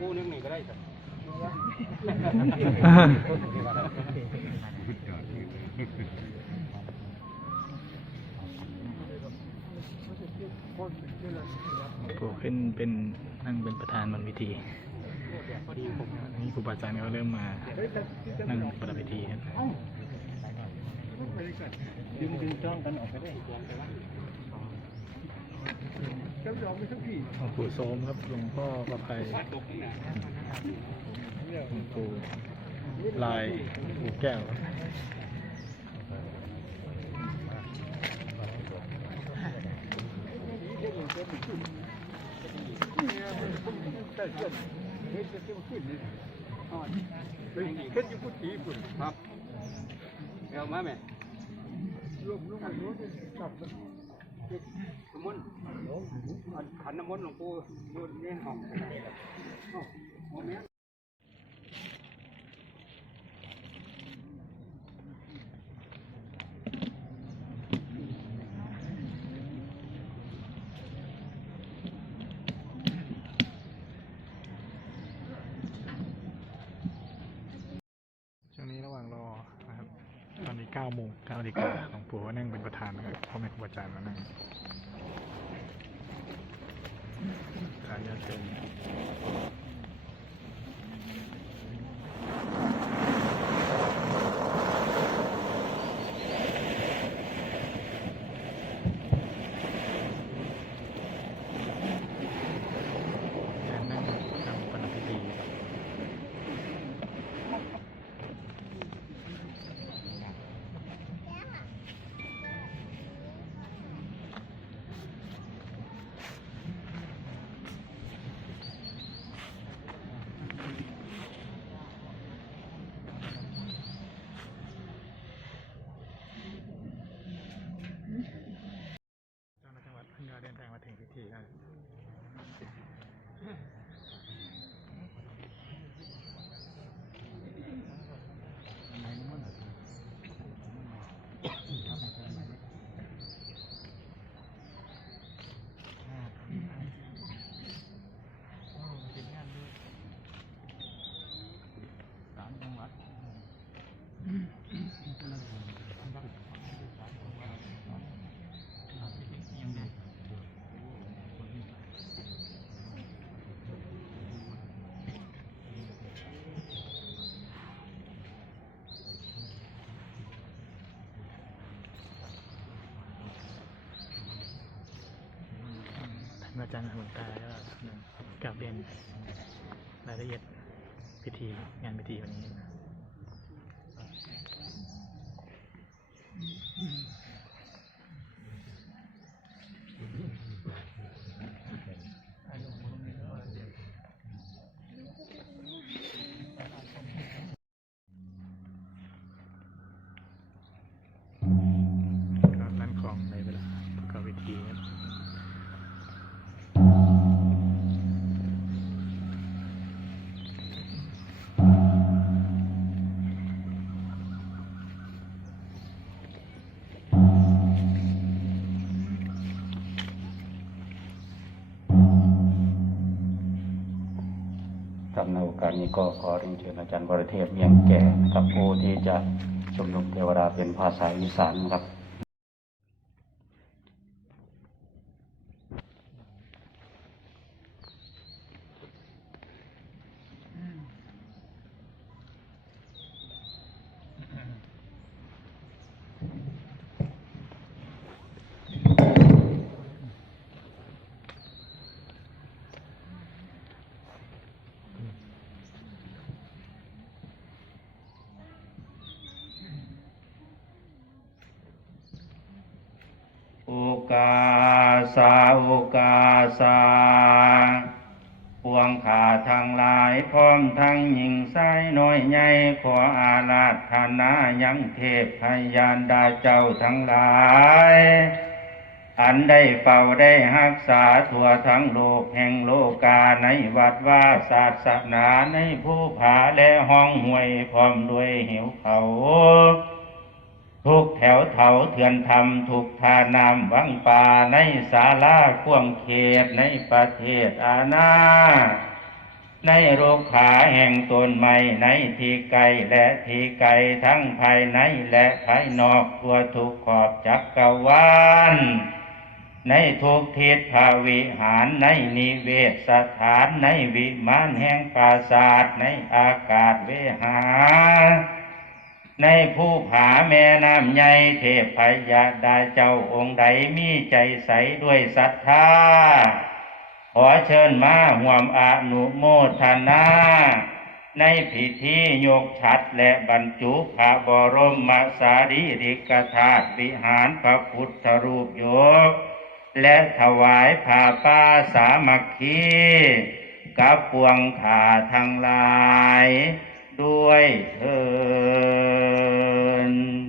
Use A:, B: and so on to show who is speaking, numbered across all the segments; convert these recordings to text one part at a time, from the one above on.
A: กูนึงนี่ก็ได้สัก
B: ปู่ขึ้นเป็นนั่งเป็นประธานบนพิธีนี่ครูบาอาจารย์ก็เริ่มมานั่งประดับพิธีครับ
A: ดึงดึงจ้องกันออกไปได้
B: หลวงปู่โสมครับหลวงพ่อประภัย
A: ตกนี่นะ
B: หลวงปู่ลายปู่แก้วครับ
A: เฮ็ดอยู่พุทธีพุ่นครับเอามาแม่น้ำมนต์ขันน้ำมนต์หลวงปู่นู่นนี่ห้องเอ้าเอาแม่
B: ช่วงนี้ระหว่างรอนะครับตอนนี้เก้าโมงเก้านาฬิกาหลวงปู่ ก็นั่งเป็นประธานนะครับพ่อแม่ครูอาจารย์มานั่งการยาเชิญจะนั่งทำปฏิพิธีครับ เจ้าหน้าที่จังหวัดเพิ่งจะเดินทางมาถึงพิธีแล้วท่านอาจารย์หลวงตาก็กลับเรียนรายละเอียดพิธีงานพิธีวันนี้ การนี้ก็
C: ขอเรียนเชิญอาจารย์บรเทพเมียงแก่นะครับผู้ที่จะชมนุมเทวดาเป็นภาษาอีสานนะครับ
D: โอกาสาโอกาสาปวงขาทั้งหลายพร้อมทั้งหญิงไส้น้อยใหญ่ขออาราธนา ยังเทพพยานดาเจ้าทั้งหลาย อันได้เฝ้าได้รักษาทั่วทั้งโลกแห่งโลกาในวัดว่าศาสนาในผู้ผาและห้องห่วยพร้อมด้วยหิวเขาทุกแถวเถาเถื่อนธรรมทุกทานามวังป่าในศาลาข่วงเขตในประเทศอาณา
E: ในโรคขาแห่งต้นไม้ในทีไกลและทีไกลทั้งภายในและภายนอกทั่วทุกขอบจักรวาลในทุกทิศภาวิหารในนิเวศสถานในวิมานแห่งปราสาทในอากาศเวหา ในผู้ผาแม่น้ำใหญ่เทพพยาดาเจ้าองค์ใดมีใจใสด้วยศรัทธา ขอเชิญมาห่วมอนุโมทนา ในพิธียกฉัดและบรรจุพระบรมสารีริกธาตุวิหารพระพุทธรูปโยก และถวายผ้าป่าสามัคคีกับปวงขาทั้งหลาย ด้วยเถิน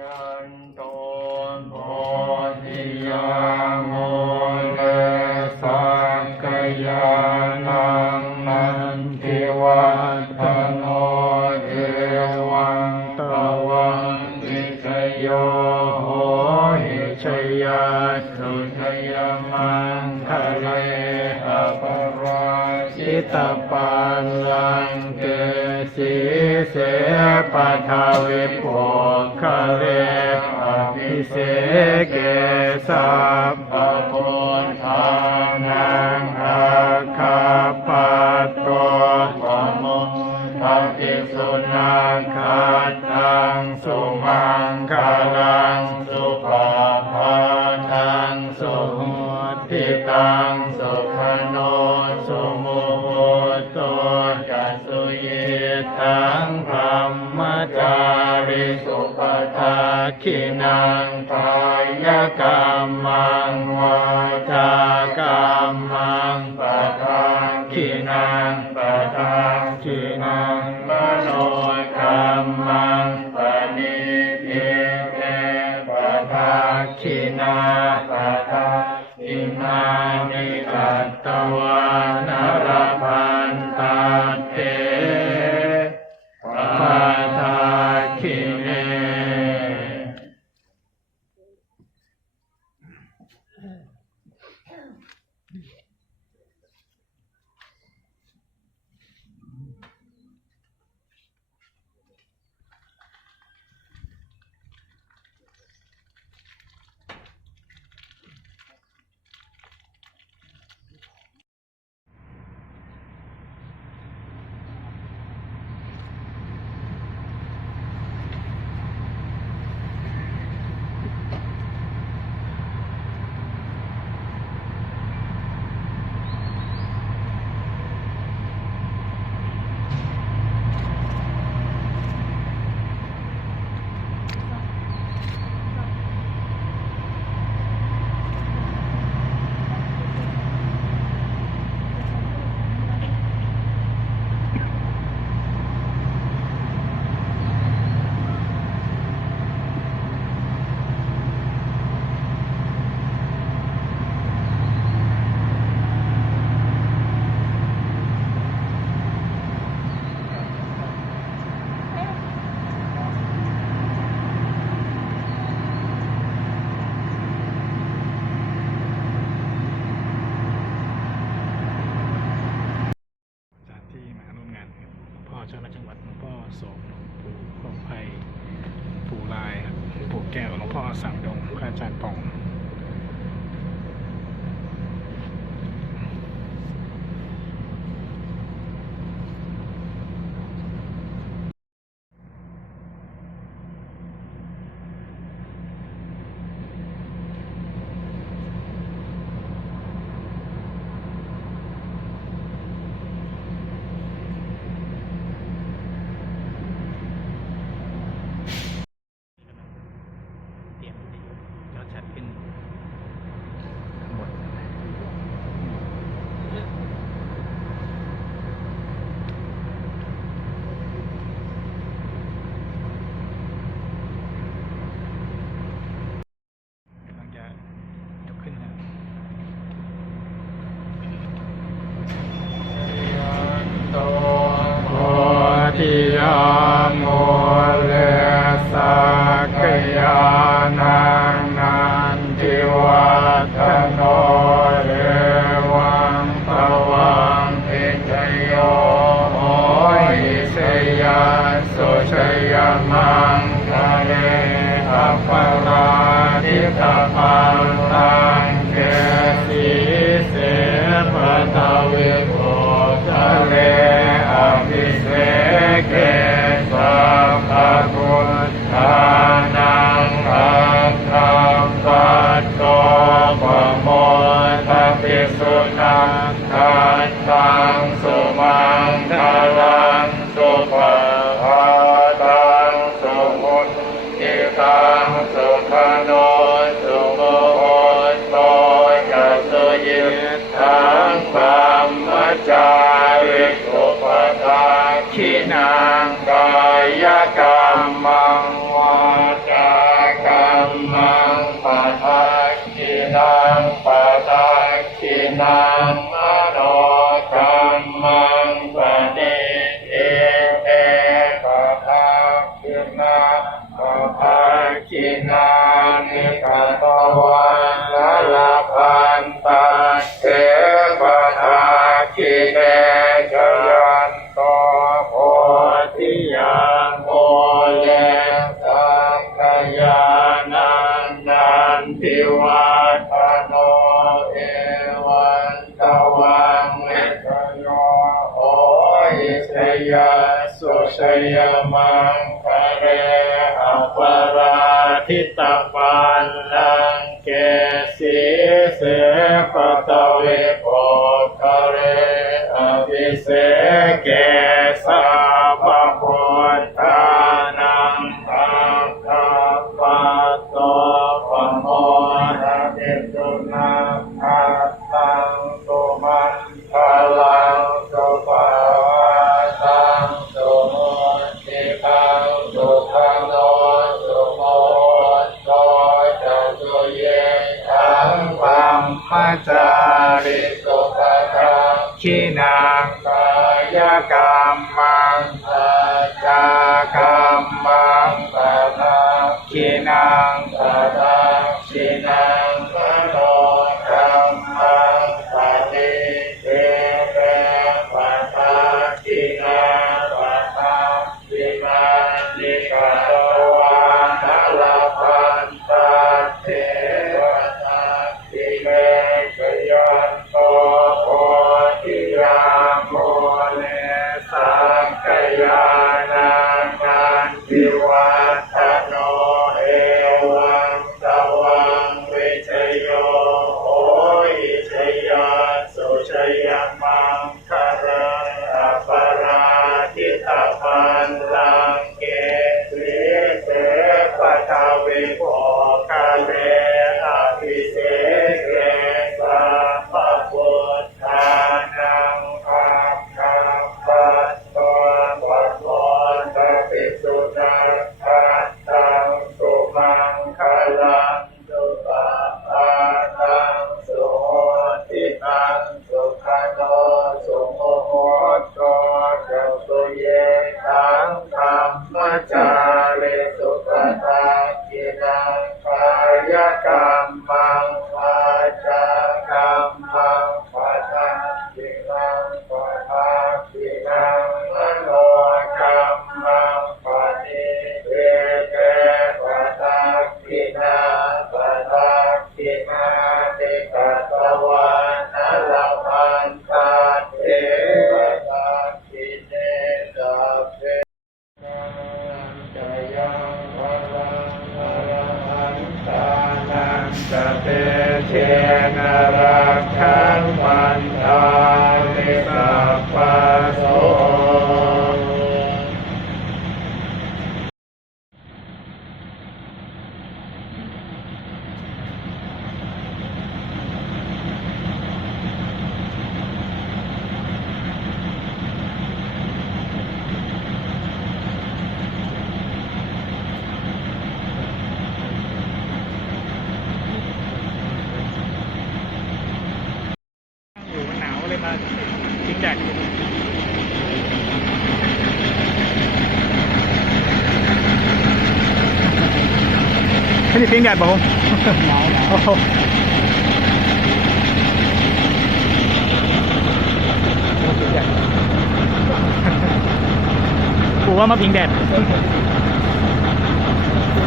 E: ยันโตโพธิยาโมเลสักยานังนันทิวัฒโนเอวังตวังวิชโยโหหิชยาสุชยมังคะเลอปราชิตปันลังเกสีเสปทาวิปุคะ เกสัพพะ คินาปะทาอินานิกัตตวา แก้วหลวง
B: พ่อสังยงพระอาจารย์ปอง
E: คินางกายกรรมัง ทิวาทโนเอวันตวังเมตโยโหยิสยาสุชยมังคะเรอปราทิตตปันลังเกสีเสปตวิโพคะเรอภิเสเก อาตังตุมันพลตุปวังตุโมติปังตุทัโนตุโมตจตุเยทังปัมมัจจริตุปะกังชินักายกรรมปัจจกรรมปะทังชินัง
B: ปิ้งไก่บ่ะผมกูว่ามาพิงแดด